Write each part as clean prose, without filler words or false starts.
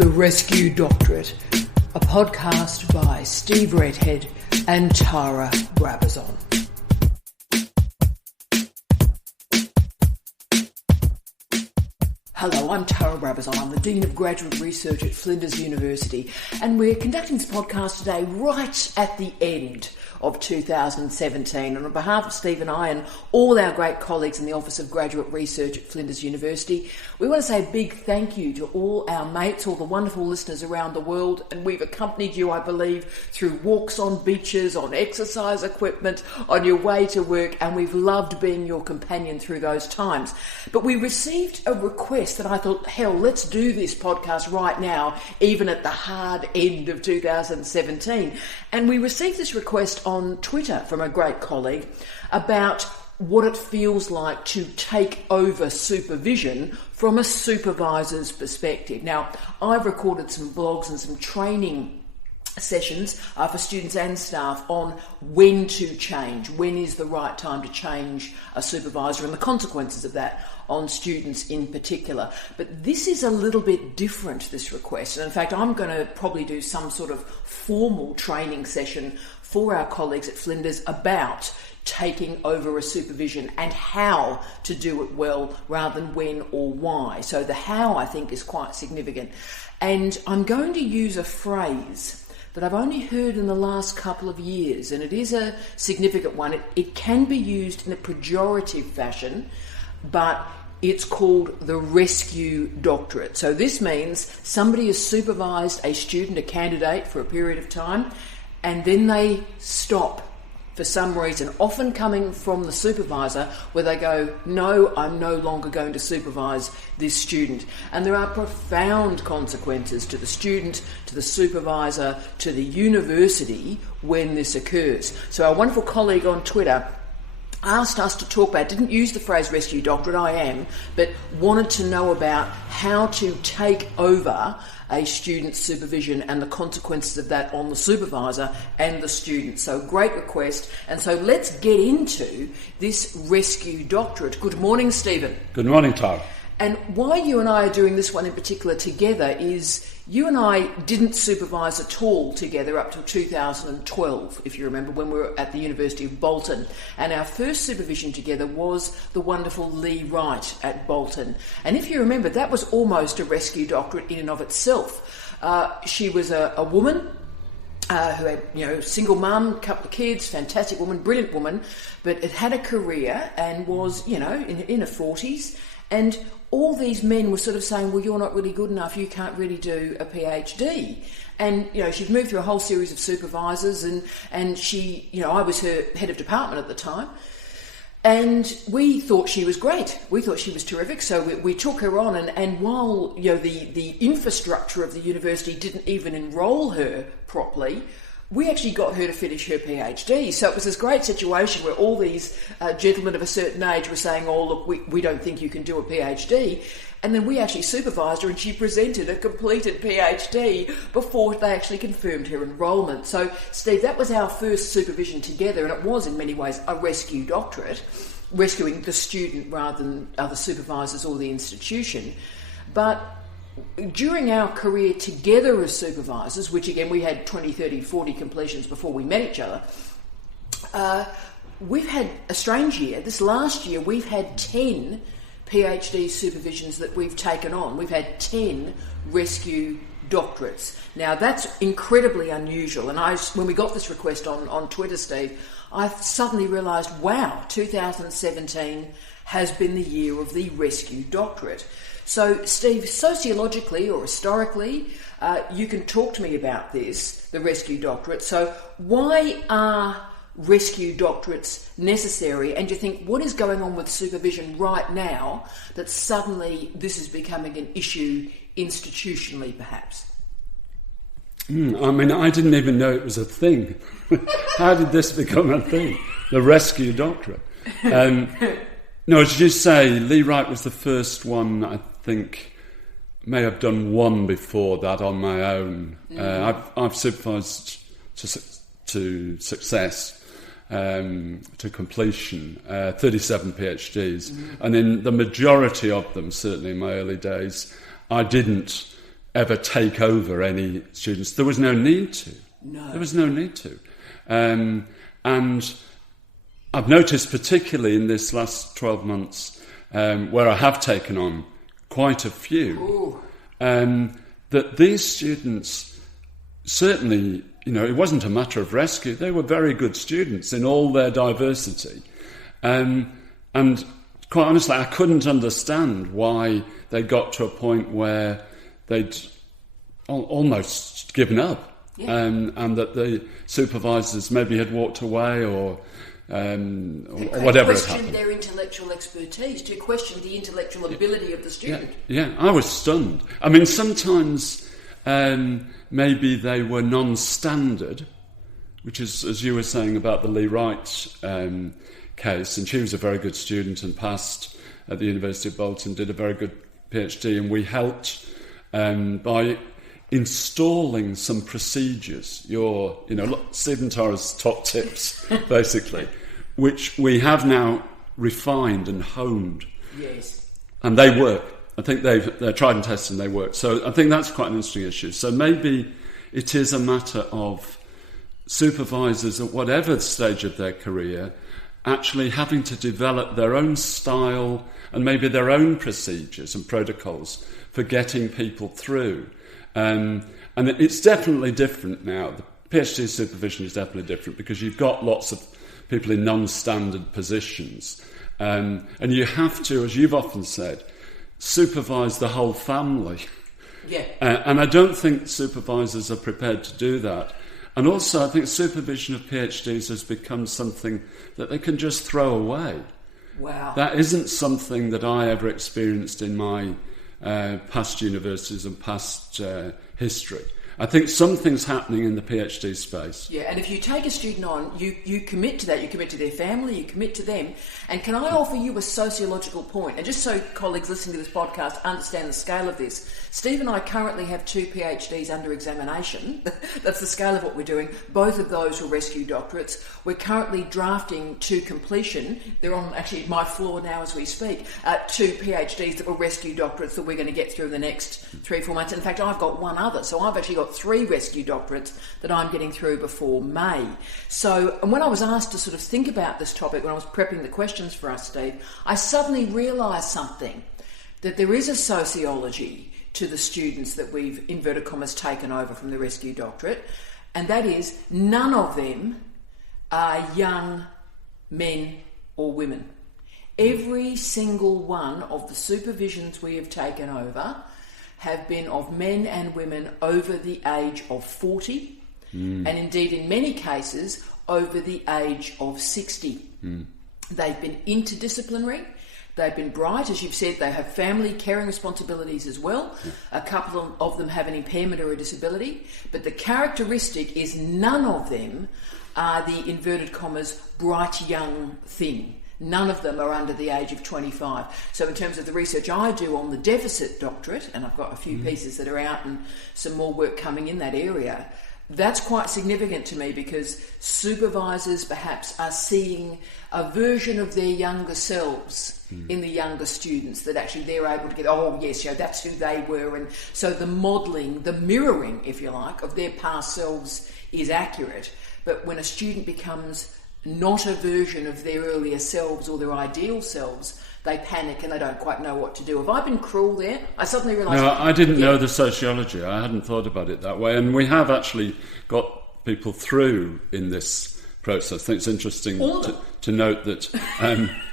The Rescue Doctorate, a podcast by Steve Redhead and Tara Brabazon. Hello, I'm Tara Brabazon. I'm the Dean of Graduate Research at Flinders University, and we're conducting this podcast today right at the end of 2017. And on behalf of Steve and I and all our great colleagues in the Office of Graduate Research at Flinders University, we want to say a big thank you to all our mates, all the wonderful listeners around the world. And we've accompanied you, I believe, through walks on beaches, on exercise equipment, on your way to work, and we've loved being your companion through those times. But we received a request that I thought, hell, let's do this podcast right now, even at the hard end of 2017. And we received this request on Twitter from a great colleague about what it feels like to take over supervision from a supervisor's perspective. Now, I've recorded some blogs and some training sessions for students and staff on when to change, when is the right time to change a supervisor and the consequences of that on students in particular. But this is a little bit different, this request. And in fact, I'm going to probably do some sort of formal training session for our colleagues at Flinders about taking over a supervision and how to do it well rather than when or why. So the how, I think, is quite significant. And I'm going to use a phrase that I've only heard in the last couple of years, and it is a significant one. It can be used in a pejorative fashion, but it's called the rescue doctorate. So this means somebody has supervised a student, a candidate, for a period of time, and then they stop for some reason, often coming from the supervisor, where they go, no, I'm no longer going to supervise this student. And there are profound consequences to the student, to the supervisor, to the university when this occurs. So our wonderful colleague on Twitter asked us to talk about, didn't use the phrase rescue doctorate, but wanted to know about how to take over a student's supervision and the consequences of that on the supervisor and the student. So great request. And so let's get into this rescue doctorate. Good morning, Stephen. Good morning, Tara. And why you and I are doing this one in particular together is you and I didn't supervise at all together up till 2012, if you remember, when we were at the University of Bolton. And our first supervision together was the wonderful Lee Wright at Bolton. And if you remember, that was almost a rescue doctorate in and of itself. She was a woman who had, single mum, couple of kids, fantastic woman, brilliant woman, but had a career and was, in her 40s. And all these men were sort of saying, well, you're not really good enough, you can't really do a PhD. And, she'd moved through a whole series of supervisors and she, I was her head of department at the time. And we thought she was great. We thought she was terrific. So we took her on. And while, the infrastructure of the university didn't even enrol her properly, we actually got her to finish her PhD. So it was this great situation where all these gentlemen of a certain age were saying, oh, look, we don't think you can do a PhD. And then we actually supervised her and she presented a completed PhD before they actually confirmed her enrolment. So, Steve, that was our first supervision together, and it was in many ways a rescue doctorate, rescuing the student rather than other supervisors or the institution. But during our career together as supervisors, which again we had 20, 30, 40 completions before we met each other, we've had a strange year. This last year we've had 10 PhD supervisions that we've taken on. We've had 10 rescue doctorates. Now that's incredibly unusual, and when we got this request on Twitter, Steve, I suddenly realised, wow, 2017 has been the year of the rescue doctorate. So, Steve, sociologically or historically, you can talk to me about this, the rescue doctorate. So why are rescue doctorates necessary? And do you think, what is going on with supervision right now that suddenly this is becoming an issue institutionally, perhaps? I didn't even know it was a thing. How did this become a thing? The rescue doctorate. No, as you say, Lee Wright was the first one. I think may have done one before that on my own. I've supervised to success, to completion, 37 PhDs, and in the majority of them, certainly in my early days, I didn't ever take over any students. There was no need to. No. There was no need to. And I've noticed, particularly in this last 12 months, where I have taken on quite a few, that these students certainly, it wasn't a matter of rescue. They were very good students in all their diversity. And quite honestly, I couldn't understand why they got to a point where they'd almost given up. Yeah. And that the supervisors maybe had walked away or whatever had happened. Question their intellectual expertise, to question the intellectual ability of the student. Yeah, I was stunned. I mean, sometimes maybe they were non-standard, which is, as you were saying about the Lee Wright case, and she was a very good student and passed at the University of Bolton, did a very good PhD, and we helped by installing some procedures, Stephen Torres' top tips, basically, which we have now refined and honed. Yes. And they work. I think they're tried and tested and they work. So I think that's quite an interesting issue. So maybe it is a matter of supervisors at whatever stage of their career actually having to develop their own style and maybe their own procedures and protocols for getting people through. And it's definitely different now. The PhD supervision is definitely different because you've got lots of people in non-standard positions. And you have to, as you've often said, supervise the whole family. Yeah. And I don't think supervisors are prepared to do that. And also, I think supervision of PhDs has become something that they can just throw away. Wow. That isn't something that I ever experienced in my past universities and past history. I think something's happening in the PhD space. Yeah, and if you take a student on, you commit to that, you commit to their family, you commit to them. And can I offer you a sociological point? And just so colleagues listening to this podcast understand the scale of this, Steve and I currently have 2 PhDs under examination. That's the scale of what we're doing. Both of those were rescue doctorates. We're currently drafting to completion. They're on actually my floor now as we speak. 2 PhDs that were rescue doctorates that we're going to get through in the next 3-4 months. In fact, I've got one other. So I've actually got 3 rescue doctorates that I'm getting through before May. So, and when I was asked to sort of think about this topic, when I was prepping the questions for us, Steve, I suddenly realised something, that there is a sociology to the students that we've, inverted commas, taken over from the rescue doctorate, and that is none of them are young men or women. Every single one of the supervisions we have taken over have been of men and women over the age of 40, and indeed in many cases over the age of 60. They've been interdisciplinary, they've been bright, as you've said, they have family caring responsibilities as well. A couple of them have an impairment or a disability, but the characteristic is none of them are the, inverted commas, bright young thing. None of them are under the age of 25. So in terms of the research I do on the deficit doctorate, and I've got a few pieces that are out and some more work coming in that area, that's quite significant to me because supervisors perhaps are seeing a version of their younger selves in the younger students, that actually they're able to get, oh yes, that's who they were. And so the modelling, the mirroring, if you like, of their past selves is accurate. But when a student becomes not a version of their earlier selves or their ideal selves, they panic and they don't quite know what to do. Have I been cruel there? I suddenly realised... No, I didn't know the sociology. I hadn't thought about it that way. And we have actually got people through in this process. I think it's interesting to note that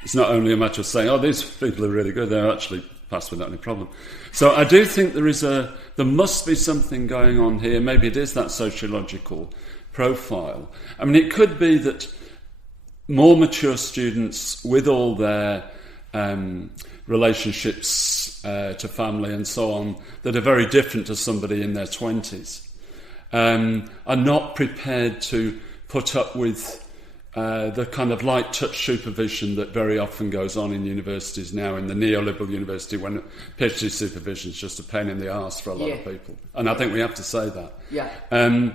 it's not only a matter of saying, oh, these people are really good, they're actually passed without any problem. So I do think there must be something going on here. Maybe it is that sociological profile. I mean, it could be that more mature students with all their relationships to family and so on that are very different to somebody in their 20s are not prepared to put up with the kind of light touch supervision that very often goes on in universities now, in the neoliberal university, when PhD supervision is just a pain in the arse for a lot of people. And I think we have to say that. Yeah.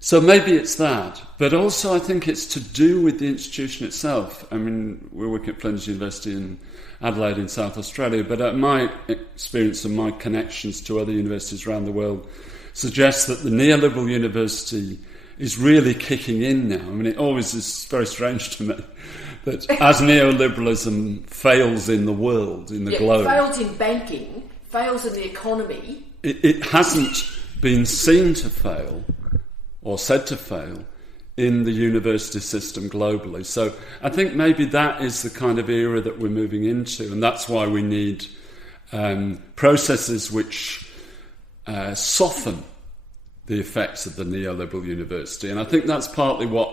So maybe it's that, but also I think it's to do with the institution itself. I mean, we're working at Flinders University, and Adelaide in South Australia, but my experience and my connections to other universities around the world suggests that the neoliberal university is really kicking in now. I mean, it always is very strange to me that as neoliberalism fails in the world, in the globe... fails in banking, fails in the economy... It hasn't been seen to fail, or said to fail, in the university system globally. So I think maybe that is the kind of era that we're moving into, and that's why we need processes which soften the effects of the neoliberal university. And I think that's partly what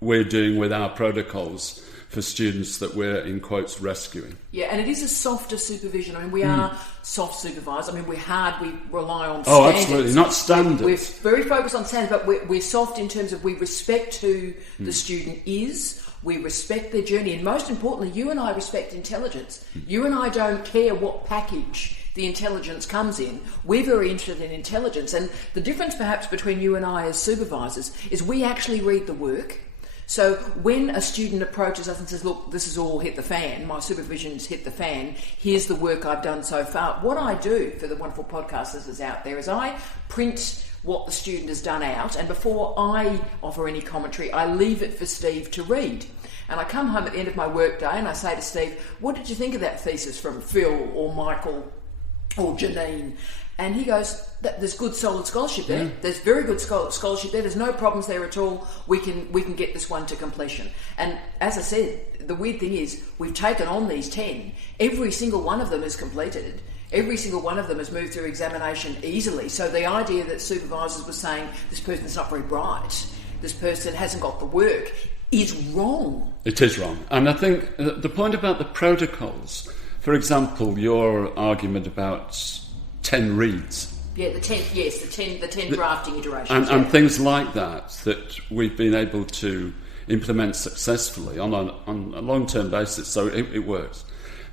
we're doing with our protocols for students that we're, in quotes, rescuing. Yeah, and it is a softer supervision. I mean, we are soft supervised. I mean, we're hard, we rely on standards. Oh, absolutely, not standards. We're very focused on standards, but we're soft in terms of we respect who the student is, we respect their journey, and most importantly, you and I respect intelligence. You and I don't care what package the intelligence comes in. We're very interested in intelligence, and the difference perhaps between you and I as supervisors is we actually read the work. So when a student approaches us and says, look, this has all hit the fan, my supervision's hit the fan, here's the work I've done so far. What I do for the wonderful podcast listeners out there is I print what the student has done out, and before I offer any commentary, I leave it for Steve to read. And I come home at the end of my work day and I say to Steve, what did you think of that thesis from Phil or Michael or Janine? And he goes, there's good solid scholarship there. Yeah. There's very good scholarship there. There's no problems there at all. We can get this one to completion. And as I said, the weird thing is we've taken on these 10. Every single one of them is completed. Every single one of them has moved through examination easily. So the idea that supervisors were saying this person's not very bright, this person hasn't got the work, is wrong. It is wrong. And I think the point about the protocols, for example, your argument about 10 reads. Yeah, the 10 drafting iterations. And things like that we've been able to implement successfully on a long-term basis, so it works.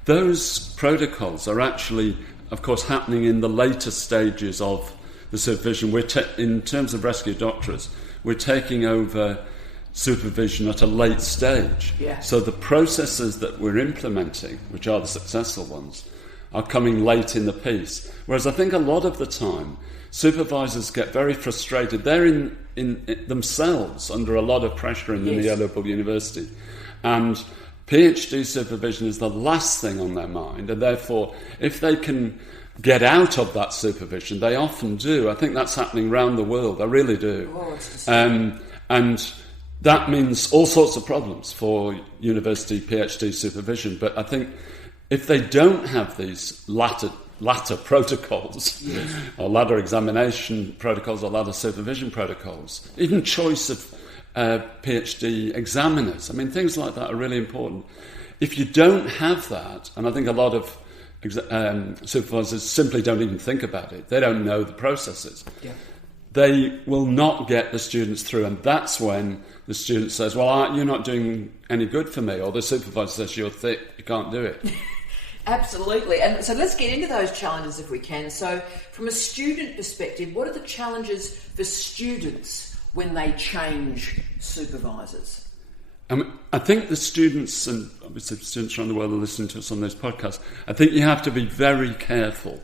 Those protocols are actually, of course, happening in the later stages of the supervision. In terms of rescue doctorates, we're taking over supervision at a late stage. Yeah. So the processes that we're implementing, which are the successful ones, are coming late in the piece. Whereas I think a lot of the time, supervisors get very frustrated. They're in themselves under a lot of pressure in the neoliberal university. And PhD supervision is the last thing on their mind. And therefore, if they can get out of that supervision, they often do. I think that's happening around the world. I really do. And that means all sorts of problems for university PhD supervision. But I think if they don't have these latter protocols, or ladder examination protocols, or ladder supervision protocols, even choice of PhD examiners, I mean, things like that are really important. If you don't have that, and I think a lot of supervisors simply don't even think about it, they don't know the processes, they will not get the students through, and that's when the student says, well, you're not doing any good for me, or the supervisor says, you're thick, you can't do it. Absolutely. And so let's get into those challenges if we can. So from a student perspective, what are the challenges for students when they change supervisors? I think the students, and obviously students around the world are listening to us on this podcast, I think you have to be very careful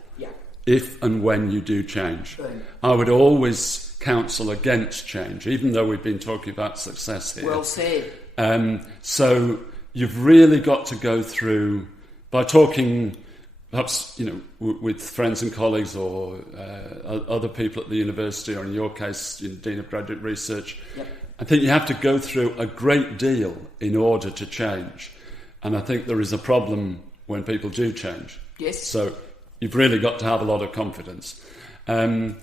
if and when you do change. Boom. I would always counsel against change, even though we've been talking about success here. Well said. So you've really got to go through, by talking perhaps, with friends and colleagues or other people at the university, or in your case, Dean of Graduate Research, I think you have to go through a great deal in order to change. And I think there is a problem when people do change. Yes. So you've really got to have a lot of confidence. I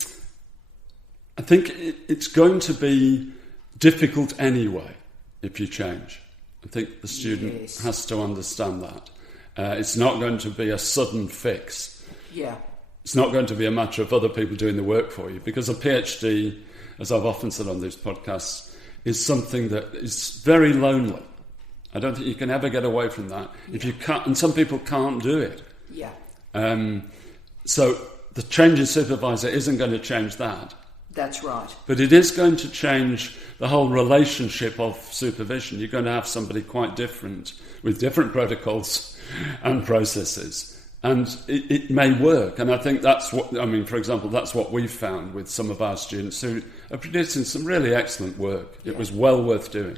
think it's going to be difficult anyway if you change. I think the student has to understand that. It's not going to be a sudden fix. Yeah. It's not going to be a matter of other people doing the work for you, because a PhD, as I've often said on these podcasts, is something that is very lonely. I don't think you can ever get away from that. If you can't, and some people can't do it. Yeah. So the change in supervisor isn't going to change that. That's right. But it is going to change the whole relationship of supervision. You're going to have somebody quite different, with different protocols and processes. And it may work. And I think that's what, I mean, for example, that's what we've found with some of our students who are producing some really excellent work. It was well worth doing.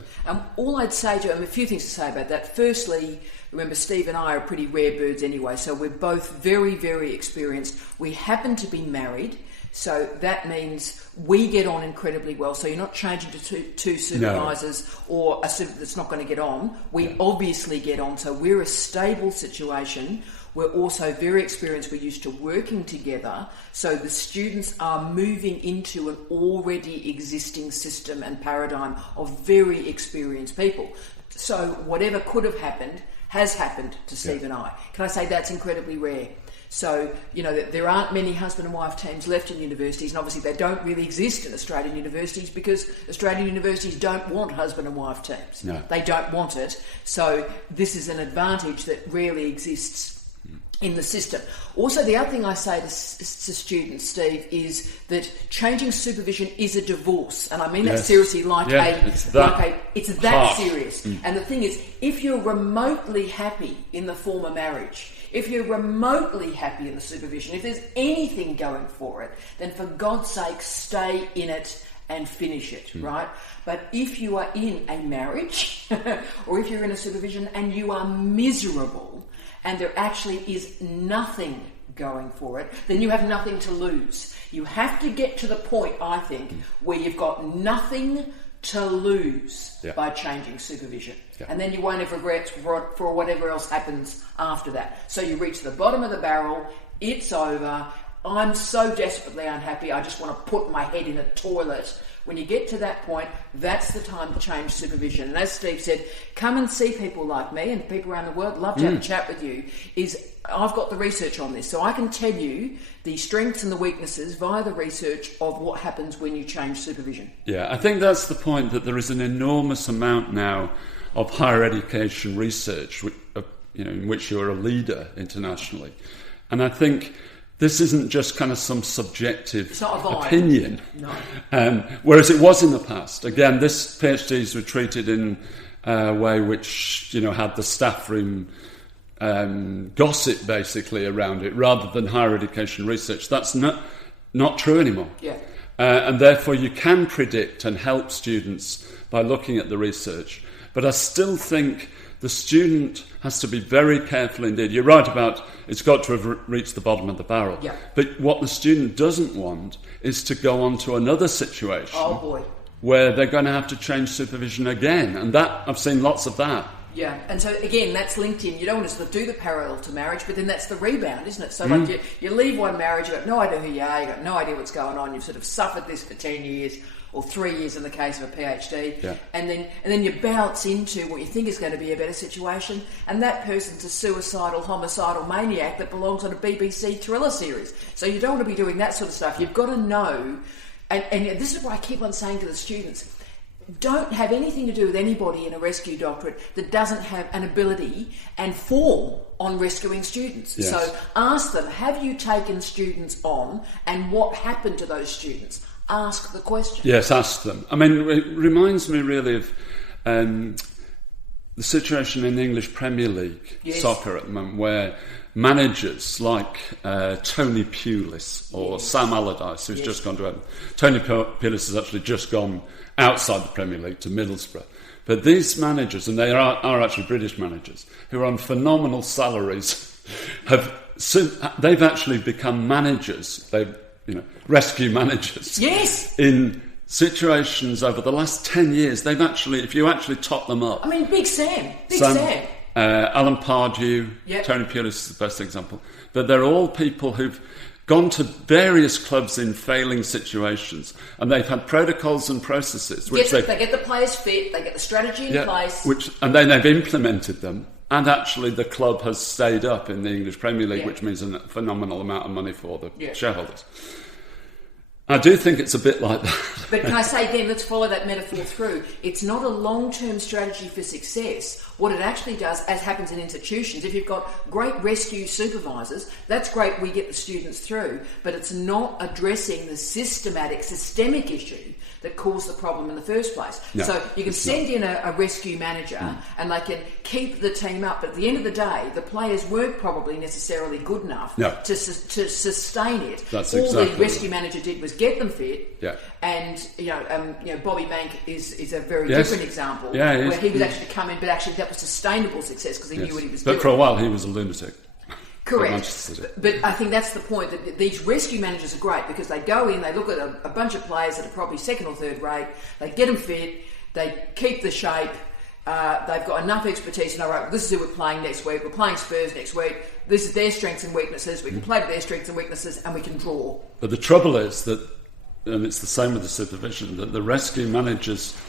All I'd say to him, a few things to say about that. Firstly, remember, Steve and I are pretty rare birds anyway, so we're both very, very experienced. We happen to be married, so that means we get on incredibly well. So you're not changing to two supervisors or a supervisor that's not going to get on. We obviously get on, so we're a stable situation. We're also very experienced. We're used to working together. So the students are moving into an already existing system and paradigm of very experienced people. So whatever could have happened has happened to Steve and I. Can I say that's incredibly rare? So, you know, there aren't many husband and wife teams left in universities, and obviously they don't really exist in Australian universities because Australian universities don't want husband and wife teams. No. They don't want it. So this is an advantage that rarely exists in the system. Also, the other thing I say to students, Steve, is that changing supervision is a divorce, and I mean that seriously, it's that serious. And the thing is, if you're remotely happy in the former marriage, if you're remotely happy in the supervision, if there's anything going for it, then for God's sake, stay in it and finish it, right? But if you are in a marriage or if you're in a supervision and you are miserable and there actually is nothing going for it, then you have nothing to lose. You have to get to the point, I think, where you've got nothing to lose by changing supervision. And then you won't have regrets for whatever else happens after that. So you reach the bottom of the barrel, it's over, I'm so desperately unhappy, I just want to put my head in a toilet. When you get to that point, that's the time to change supervision. And as Steve said, come and see people like me, and people around the world love to have a chat with you. I've got the research on this, so I can tell you the strengths and the weaknesses via the research of what happens when you change supervision. Yeah, I think that's the point, that there is an enormous amount now of higher education research, in which you're a leader internationally. And I think this isn't just kind of some subjective opinion, whereas it was in the past. Again, this PhDs were treated in a way which, had the staff room gossip basically around it, rather than higher education research. That's not true anymore. And therefore you can predict and help students by looking at the research. But I still think the student has to be very careful indeed. You're right about it's got to have reached the bottom of the barrel. But what the student doesn't want is to go on to another situation where they're going to have to change supervision again. And that, I've seen lots of that. Yeah, and so again, that's linked in. You don't want to sort of do the parallel to marriage, but then that's the rebound, isn't it? So like you leave one marriage, you've got no idea who you are, you've got no idea what's going on, you've sort of suffered this for 10 years, or 3 years in the case of a PhD, and then you bounce into what you think is going to be a better situation, and that person's a suicidal, homicidal maniac that belongs on a BBC thriller series. So you don't want to be doing that sort of stuff. You've got to know, and this is what I keep on saying to the students, don't have anything to do with anybody in a rescue doctorate that doesn't have an ability and form on rescuing students. So ask them, have you taken students on, and what happened to those students? Ask the question. Yes, ask them. I mean, it reminds me really of the situation in the English Premier League soccer at the moment, where managers like Tony Pulis or Sam Allardyce, who's just gone to Everton. Tony Pulis has actually just gone outside the Premier League to Middlesbrough. But these managers, and they are actually British managers, who are on phenomenal salaries, they've actually become managers. They've rescue managers. In situations over the last 10 years, they've actually, if you actually top them up. I mean, Big Sam. Alan Pardew, Tony Pulis is the best example. But they're all people who've gone to various clubs in failing situations, and they've had protocols and processes. They get the players fit, they get the strategy in place. And then they've implemented them. And actually the club has stayed up in the English Premier League, which means a phenomenal amount of money for the shareholders. I do think it's a bit like that. But can I say again, let's follow that metaphor through. It's not a long-term strategy for success. What it actually does, as happens in institutions, if you've got great rescue supervisors, that's great, we get the students through, but it's not addressing the systemic issue that caused the problem in the first place. No, so you can send in a rescue manager and they can keep the team up, but at the end of the day, the players weren't probably necessarily good enough to sustain it. That's All exactly the rescue manager did was get them fit. Yeah. And Bobby Mank is a very different example where he was actually come in, but actually that was sustainable success because he knew what he was doing. But for a while he was a lunatic. Correct. But I think that's the point, that these rescue managers are great because they go in, they look at a bunch of players that are probably second or third rate, they get them fit, they keep the shape, they've got enough expertise, and all right, this is who we're playing next week, we're playing Spurs next week, this is their strengths and weaknesses, we can play to their strengths and weaknesses, and we can draw. But the trouble is that, and it's the same with the supervision, that the rescue managers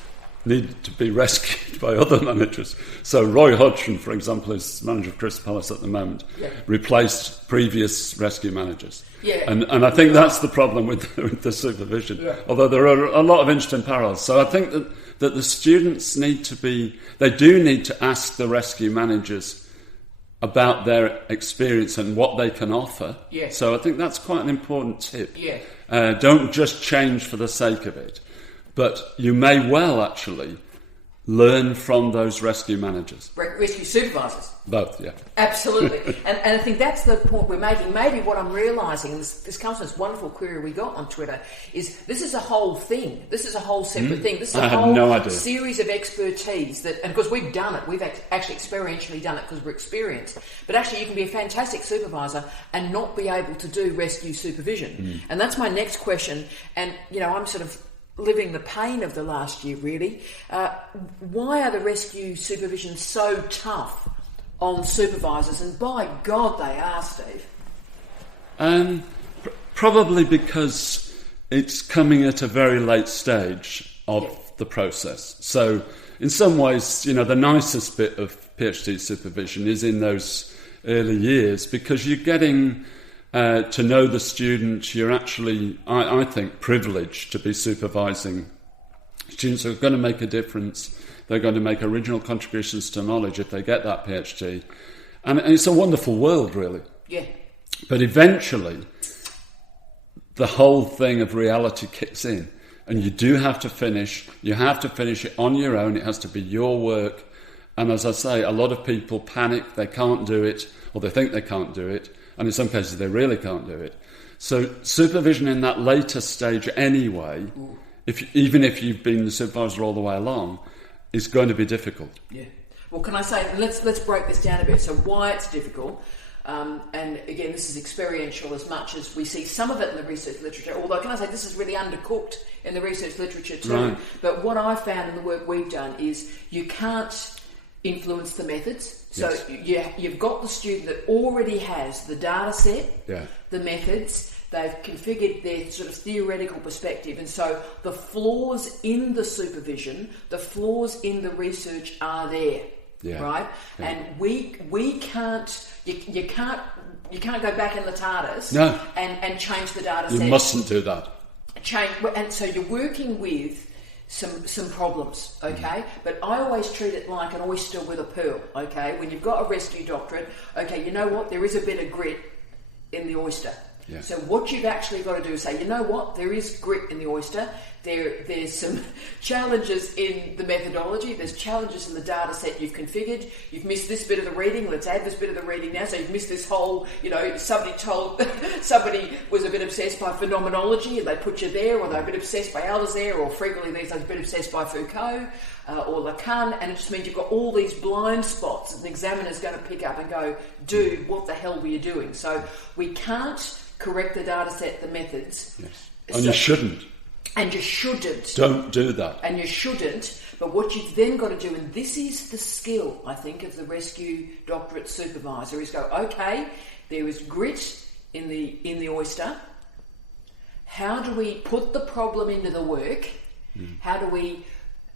need to be rescued by other managers. So Roy Hodgson, for example, is manager of Crystal Palace at the moment, replaced previous rescue managers. Yeah. And I think that's the problem with the supervision, although there are a lot of interesting parallels. So I think that the students need to ask the rescue managers about their experience and what they can offer. Yeah. So I think that's quite an important tip. Yeah. Don't just change for the sake of it. But you may well actually learn from those rescue managers. Rescue supervisors. Both, yeah. Absolutely. and I think that's the point we're making. Maybe what I'm realising, and this comes from this wonderful query we got on Twitter, is this is a whole thing. This is a whole separate thing. This is a whole series of expertise that, and because we've done it, we've actually experientially done it because we're experienced. But actually you can be a fantastic supervisor and not be able to do rescue supervision. And that's my next question. And, I'm sort of living the pain of the last year, really. Why are the rescue supervisions so tough on supervisors? And by God, they are, Steve. Probably because it's coming at a very late stage of the process. So, in some ways, the nicest bit of PhD supervision is in those early years because you're getting to know the student. You're actually, I think, privileged to be supervising students who are going to make a difference. They're going to make original contributions to knowledge if they get that PhD. And it's a wonderful world, really. Yeah. But eventually, the whole thing of reality kicks in. And you do have to finish. You have to finish it on your own. It has to be your work. And as I say, a lot of people panic. They can't do it, or they think they can't do it. And in some cases, they really can't do it. So supervision in that later stage anyway, even if you've been the supervisor all the way along, is going to be difficult. Yeah. Well, can I say, let's break this down a bit. So why it's difficult, and again, this is experiential as much as we see some of it in the research literature, although can I say this is really undercooked in the research literature too. Right. But what I've found in the work we've done is you can't influence the methods. So you've got the student that already has the data set, the methods, they've configured their sort of theoretical perspective, and so the flaws in the supervision, the flaws in the research are there, right? Yeah. And we can't, you can't go back in the TARDIS and change the data set. You mustn't do that. And so you're working with some problems, okay? But I always treat it like an oyster with a pearl, okay? When you've got a rescue doctorate, okay, you know what? There is a bit of grit in the oyster. Yeah. So what you've actually got to do is say, you know what? There is grit in the oyster. There's some challenges in the methodology. There's challenges in the data set you've configured. You've missed this bit of the reading. Let's add this bit of the reading now. So you've missed this whole, somebody was a bit obsessed by phenomenology and they put you there, or they're a bit obsessed by Althusser, or frequently these days a bit obsessed by Foucault or Lacan, and it just means you've got all these blind spots that an examiner's going to pick up and go, dude, what the hell were you doing? So we can't correct the data set, the methods. Yes. And you shouldn't. And you shouldn't. Don't do that. And you shouldn't. But what you've then got to do, and this is the skill, I think, of the rescue doctorate supervisor, is go, okay, there is grit in the oyster. How do we put the problem into the work? How do we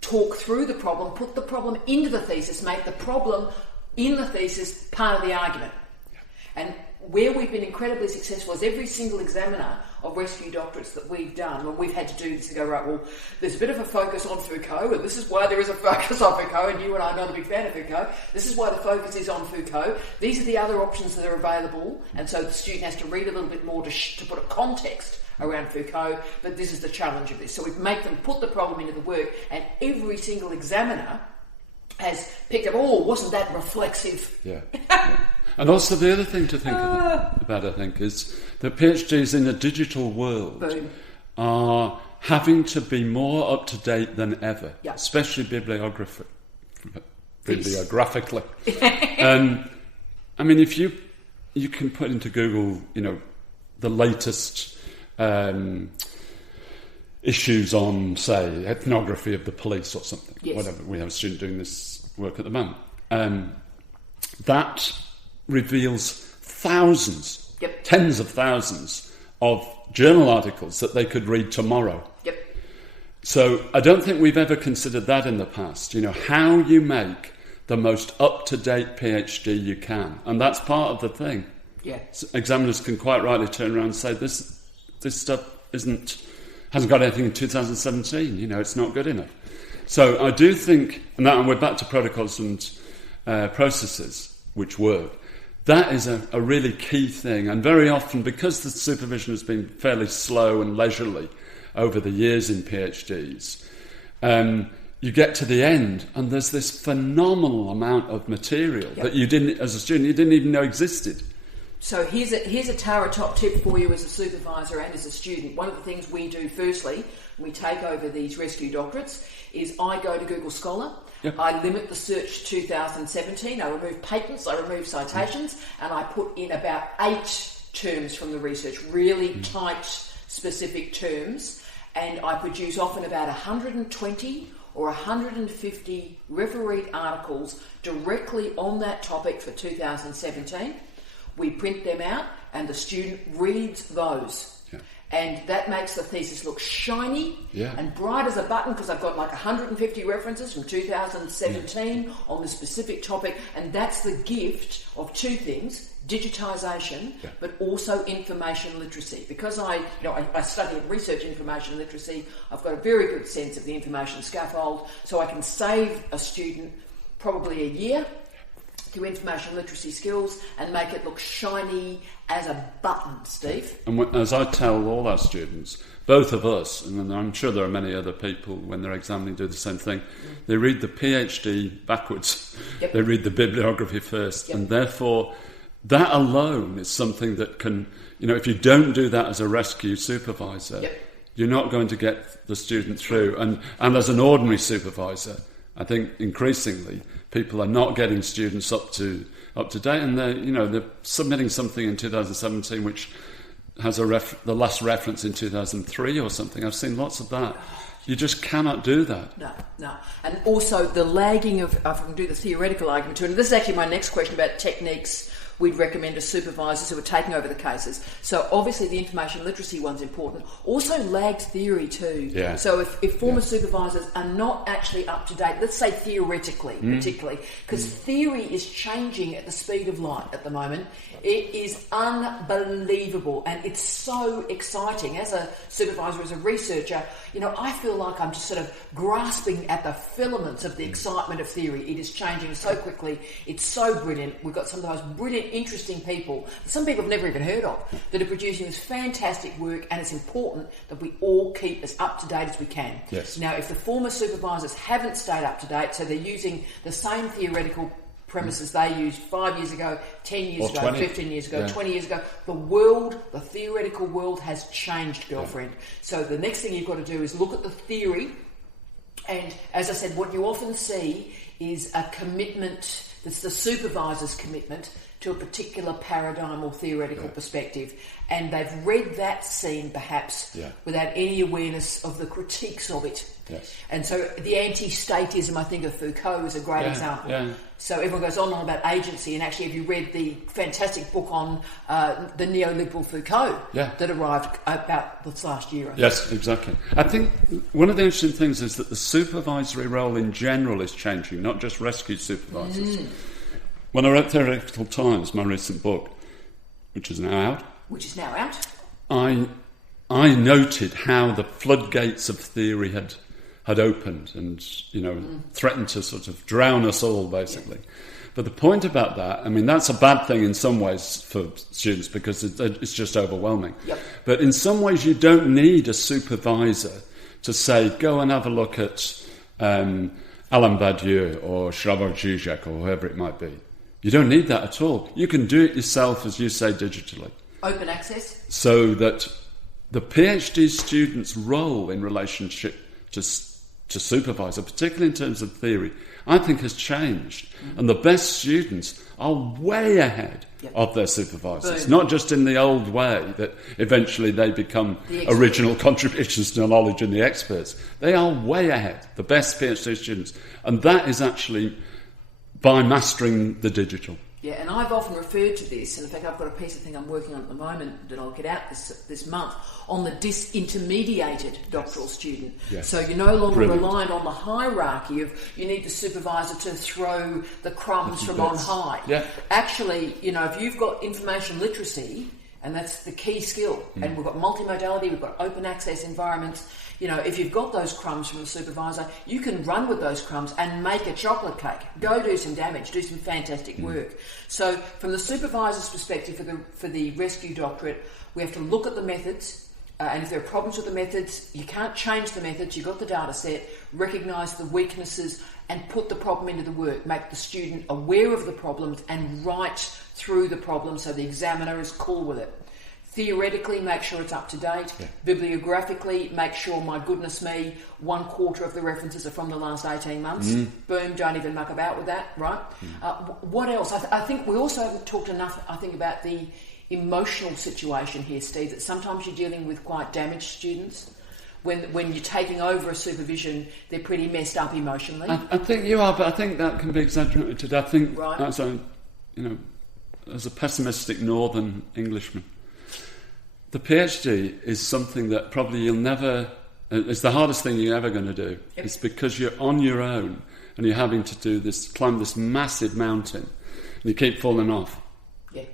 talk through the problem, put the problem into the thesis, make the problem in the thesis part of the argument? And Where we've been incredibly successful is every single examiner of rescue doctorates that we've done, when we've had to do this and go, right, well, there's a bit of a focus on Foucault, and this is why there is a focus on Foucault, and you and I are not a big fan of Foucault. This is why the focus is on Foucault. These are the other options that are available, and so the student has to read a little bit more to put a context around Foucault, but this is the challenge of this. So we make them put the problem into the work, and every single examiner has picked up, wasn't that reflexive? Yeah. And also the other thing to think about, I think, is that PhDs in a digital world are having to be more up to date than ever, especially bibliographically. I mean, if you can put into Google, the latest issues on, say, ethnography of the police or something. Yes. Whatever. We have a student doing this work at the moment. That reveals thousands, tens of thousands of journal articles that they could read tomorrow. Yep. So I don't think we've ever considered that in the past. How you make the most up-to-date PhD you can. And that's part of the thing. Yeah. So examiners can quite rightly turn around and say, this stuff hasn't got anything in 2017, it's not good enough. So I do think, and we're back to protocols and processes which work, that is a really key thing. And very often, because the supervision has been fairly slow and leisurely over the years in PhDs, you get to the end and there's this phenomenal amount of material that you didn't, as a student, you didn't even know existed. So here's a Tara top tip for you as a supervisor and as a student. One of the things we do firstly, when we take over these rescue doctorates, is I go to Google Scholar. Yep. I limit the search to 2017. I remove patents, I remove citations, and I put in about 8 terms from the research, really tight, specific terms, and I produce often about 120 or 150 refereed articles directly on that topic for 2017. We print them out and the student reads those. Yeah. And that makes the thesis look shiny and bright as a button, because I've got like 150 references from 2017 on the specific topic. And that's the gift of 2 things, digitisation, but also information literacy. Because I study research information literacy, I've got a very good sense of the information scaffold, so I can save a student probably a year through information literacy skills and make it look shiny as a button, Steve. And as I tell all our students, both of us, and I'm sure there are many other people when they're examining do the same thing, they read the PhD backwards. Yep. They read the bibliography first, and therefore that alone is something that can, if you don't do that as a rescue supervisor, you're not going to get the student through. And as an ordinary supervisor, I think increasingly people are not getting students up to date, and they're submitting something in 2017 which has the last reference in 2003 or something. I've seen lots of that. You just cannot do that. No. And also the lagging of, if I can do the theoretical argument too, and this is actually my next question about techniques we'd recommend to supervisors who are taking over the cases. So obviously the information literacy one's important. Also lagged theory too. Yeah. So if former supervisors are not actually up to date, let's say theoretically particularly, because theory is changing at the speed of light at the moment. It is unbelievable and it's so exciting. As a supervisor, as a researcher, I feel like I'm just sort of grasping at the filaments of the excitement of theory. It is changing so quickly. It's so brilliant. We've got some of the most brilliant, interesting people, some people I've never even heard of, that are producing this fantastic work, and it's important that we all keep as up to date as we can. Yes. Now, if the former supervisors haven't stayed up to date, so they're using the same theoretical premises they used 5 years ago, 10 years ago, 20. 15 years ago, 20 years ago, the theoretical world has changed, girlfriend. So the next thing you've got to do is look at the theory, and as I said, what you often see is a commitment, that's the supervisor's commitment to a particular paradigm or theoretical perspective, and they've read that scene perhaps without any awareness of the critiques of it. Yes. And so the anti-statism, I think, of Foucault is a great example. Yeah. So everyone goes on and on about agency, and actually, if you read the fantastic book on the neoliberal Foucault that arrived about this last year, I think. Yes, exactly. I think one of the interesting things is that the supervisory role in general is changing, not just rescue supervisors. When I wrote Theoretical Times, my recent book, which is now out, I noted how the floodgates of theory had opened and, threatened to sort of drown us all, basically. Yeah. But the point about that, I mean, that's a bad thing in some ways for students because it's just overwhelming. Yep. But in some ways, you don't need a supervisor to say, go and have a look at Alain Badiou or Slavoj Žižek or whoever it might be. You don't need that at all. You can do it yourself, as you say, digitally. Open access. So that the PhD student's role in relationship to supervisor, particularly in terms of theory, I think has changed. Mm-hmm. And the best students are way ahead of their supervisors. Boom. Not just in the old way that eventually they become original contributions to knowledge and the experts. They are way ahead, the best PhD students. And that is actually by mastering the digital. Yeah, and I've often referred to this, and in fact I've got a piece of thing I'm working on at the moment that I'll get out this month on the disintermediated doctoral student. Yes. So you're no longer reliant on the hierarchy of you need the supervisor to throw the crumbs from on high. Yeah. Actually, if you've got information literacy, and that's the key skill, and we've got multimodality, we've got open access environments, if you've got those crumbs from the supervisor, you can run with those crumbs and make a chocolate cake. Go do some damage, do some fantastic work. So from the supervisor's perspective for the rescue doctorate, we have to look at the methods, and if there are problems with the methods, you can't change the methods, you've got the data set, recognise the weaknesses and put the problem into the work, make the student aware of the problems and write through the problem so the examiner is cool with it. Theoretically, make sure it's up to date. Yeah. Bibliographically, make sure, my goodness me, 1/4 of the references are from the last 18 months. Boom, don't even muck about with that, right? What else? I think we also haven't talked enough, about the emotional situation here, Steve, that sometimes you're dealing with quite damaged students. When you're taking over a supervision, they're pretty messed up emotionally. I think you are, but I think that can be exaggerated. I think that's as a pessimistic northern Englishman, the PhD is something that probably you'll never... It's the hardest thing you're ever going to do. Yep. It's because you're on your own and you're having to climb this massive mountain and you keep falling off. Yeah.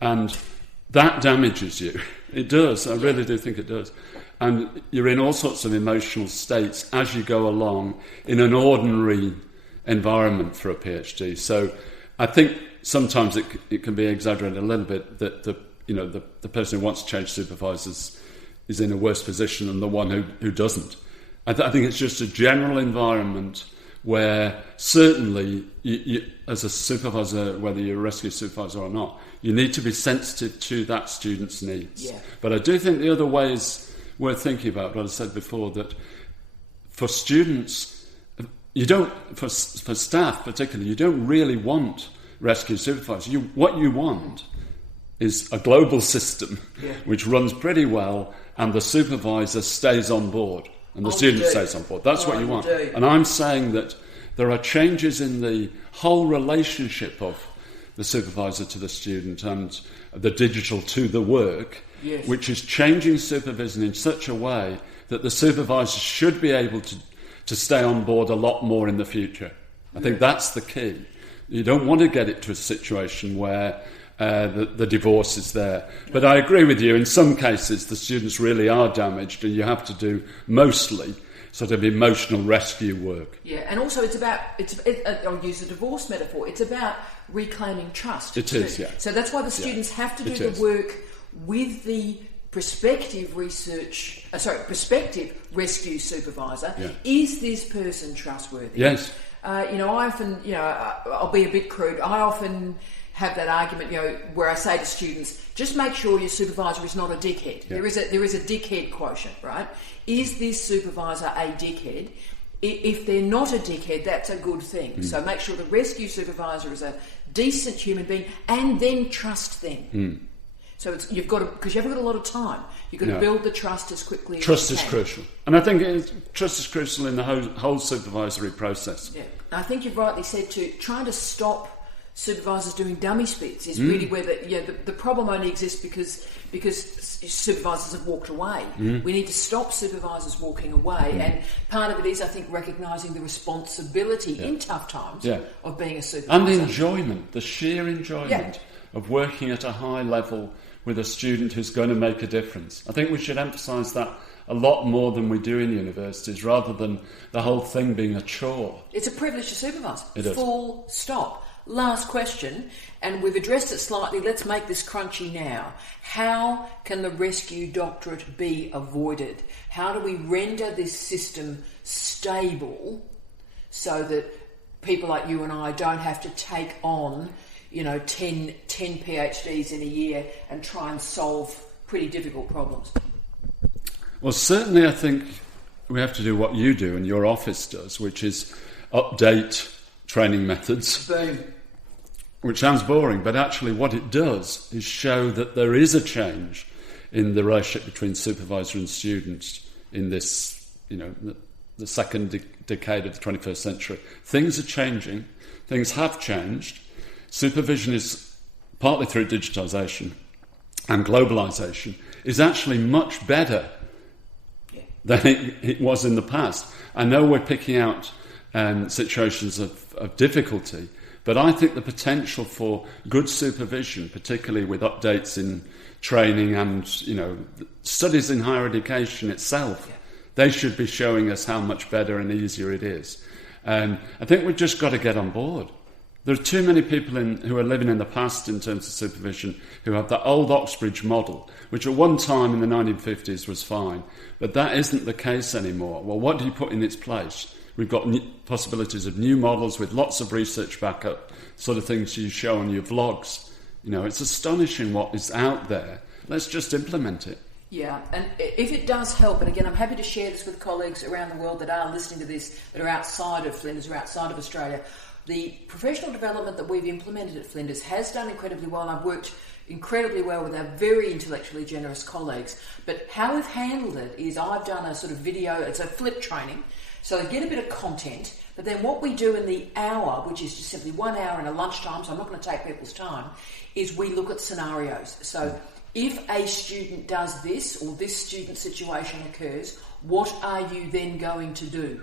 And that damages you. It does. I really do think it does. And you're in all sorts of emotional states as you go along in an ordinary environment for a PhD. So I think sometimes it can be exaggerated a little bit that the person who wants to change supervisors is in a worse position than the one who doesn't. I think it's just a general environment where certainly you, as a supervisor, whether you're a rescue supervisor or not, you need to be sensitive to that student's needs. Yeah. But I do think the other way is worth thinking about what I said before, that for students, you don't, for staff particularly, you don't really want rescue supervisors. What you want is a global system which runs pretty well and the supervisor stays on board and the student stays on board. That's what you want. And I'm saying that there are changes in the whole relationship of the supervisor to the student and the digital to the work, which is changing supervision in such a way that the supervisor should be able to stay on board a lot more in the future. I think that's the key. You don't want to get it to a situation where the divorce is there. But I agree with you, in some cases the students really are damaged and you have to do mostly sort of emotional rescue work. Yeah, and also I'll use a divorce metaphor, it's about reclaiming trust. It is, yeah. So that's why the students have to do the work with the prospective rescue supervisor. Yeah. Is this person trustworthy? Yes. I often, I'll be a bit crude, I often have that argument, where I say to students, just make sure your supervisor is not a dickhead. Yeah. There is a dickhead quotient, right? Is this supervisor a dickhead? If they're not a dickhead, that's a good thing. So make sure the rescue supervisor is a decent human being and then trust them. So you've got to, because you haven't got a lot of time, you've got to build the trust as quickly as you can. Trust is crucial. And I think trust is crucial in the whole supervisory process. Yeah. I think you've rightly said too, trying to stop supervisors doing dummy splits is really where the problem only exists because supervisors have walked away. We need to stop supervisors walking away, and part of it is, I think, recognising the responsibility in tough times of being a supervisor. And the enjoyment, the sheer enjoyment of working at a high level with a student who's going to make a difference. I think we should emphasise that a lot more than we do in universities, rather than the whole thing being a chore. It's a privilege to supervise. It is. Full stop. Last question, and we've addressed it slightly. Let's make this crunchy now. How can the rescue doctorate be avoided? How do we render this system stable so that people like you and I don't have to take on, 10 PhDs in a year and try and solve pretty difficult problems? Well, certainly I think we have to do what you do and your office does, which is update training methods. Boom. Which sounds boring, but actually what it does is show that there is a change in the relationship between supervisor and students in this, the second decade of the 21st century. Things are changing. Things have changed. Supervision is, partly through digitisation and globalisation, is actually much better than it was in the past. I know we're picking out situations of difficulty, but I think the potential for good supervision, particularly with updates in training and studies in higher education itself, they should be showing us how much better and easier it is. And I think we've just got to get on board. There are too many people who are living in the past in terms of supervision who have that old Oxbridge model, which at one time in the 1950s was fine, but that isn't the case anymore. Well, what do you put in its place? We've got possibilities of new models with lots of research backup, sort of things you show on your vlogs. It's astonishing what is out there. Let's just implement it. Yeah, and if it does help, and again, I'm happy to share this with colleagues around the world that are listening to this, that are outside of Flinders or outside of Australia, the professional development that we've implemented at Flinders has done incredibly well, and I've worked incredibly well with our very intellectually generous colleagues. But how we've handled it is I've done a sort of video, it's a flip training, so they get a bit of content, but then what we do in the hour, which is just simply 1 hour in a lunchtime, so I'm not going to take people's time, is we look at scenarios. So if a student does this, or this student situation occurs, what are you then going to do?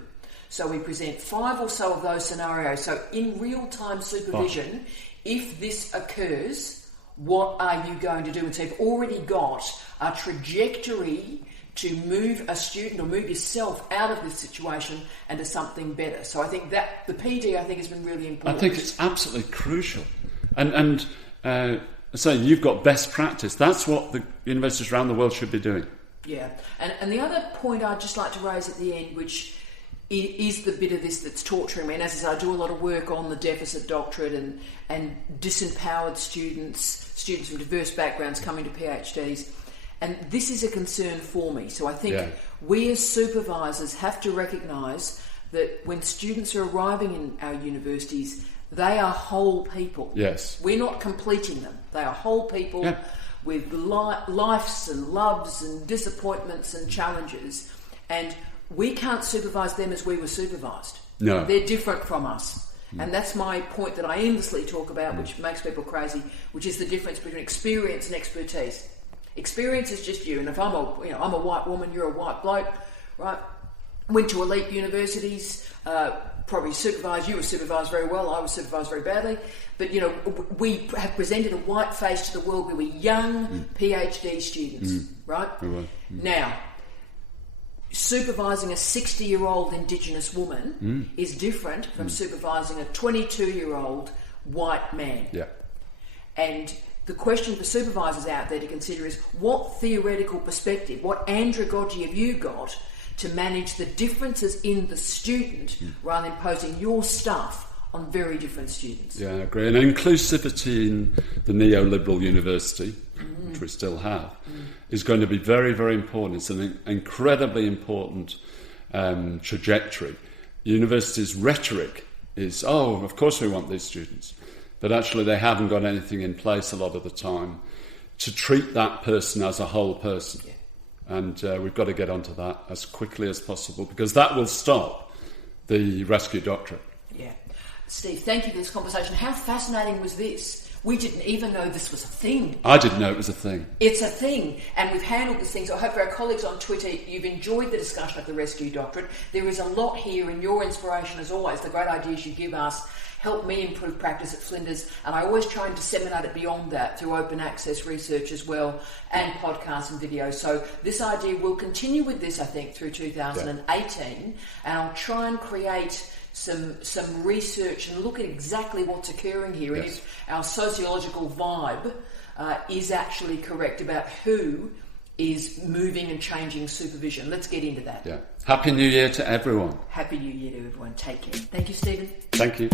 So we present 5 or so of those scenarios. So in real-time supervision, if this occurs, what are you going to do? And so you've already got a trajectory to move a student or move yourself out of this situation and to something better. So I think that the PD, has been really important. I think it's absolutely crucial. And so you've got best practice. That's what the universities around the world should be doing. Yeah. And the other point I'd just like to raise at the end, which is the bit of this that's torturing me, and as I say, I do a lot of work on the deficit doctorate and disempowered students from diverse backgrounds coming to PhDs, and this is a concern for me. So I think we as supervisors have to recognise that when students are arriving in our universities, they are whole people. Yes. We're not completing them. They are whole people with lives and loves and disappointments and challenges, and we can't supervise them as we were supervised. No. They're different from us. And that's my point that I endlessly talk about, which makes people crazy, which is the difference between experience and expertise. Experience is just you, and if I'm a white woman, you're a white bloke, right? Went to elite universities, probably supervised. You were supervised very well. I was supervised very badly. But we have presented a white face to the world. We were young PhD students, right? Now, supervising a 60-year-old Indigenous woman is different from supervising a 22-year-old white man. Yeah. And the question for supervisors out there to consider is, what theoretical perspective, what andragogy have you got to manage the differences in the student rather than imposing your stuff on very different students? Yeah, I agree. And inclusivity in the neoliberal university, which we still have, is going to be very, very important. It's an incredibly important trajectory. Universities' rhetoric is, of course we want these students. But actually they haven't got anything in place a lot of the time to treat that person as a whole person. Yeah. And we've got to get onto that as quickly as possible, because that will stop the rescue doctorate. Yeah. Steve, thank you for this conversation. How fascinating was this? We didn't even know this was a thing. I didn't know it was a thing. It's a thing, and we've handled this thing. So I hope for our colleagues on Twitter, you've enjoyed the discussion of the rescue doctorate. There is a lot here, and your inspiration, as always, the great ideas you give us, helped me improve practice at Flinders, and I always try and disseminate it beyond that through open access research as well, and podcasts and videos. So this idea will continue with this, I think, through 2018, and I'll try and create some research and look at exactly what's occurring here, and if our sociological vibe is actually correct about who is moving and changing supervision. Let's get into that. Yeah. Happy New Year to everyone. Happy New Year to everyone. Take care. Thank you, Stephen. Thank you.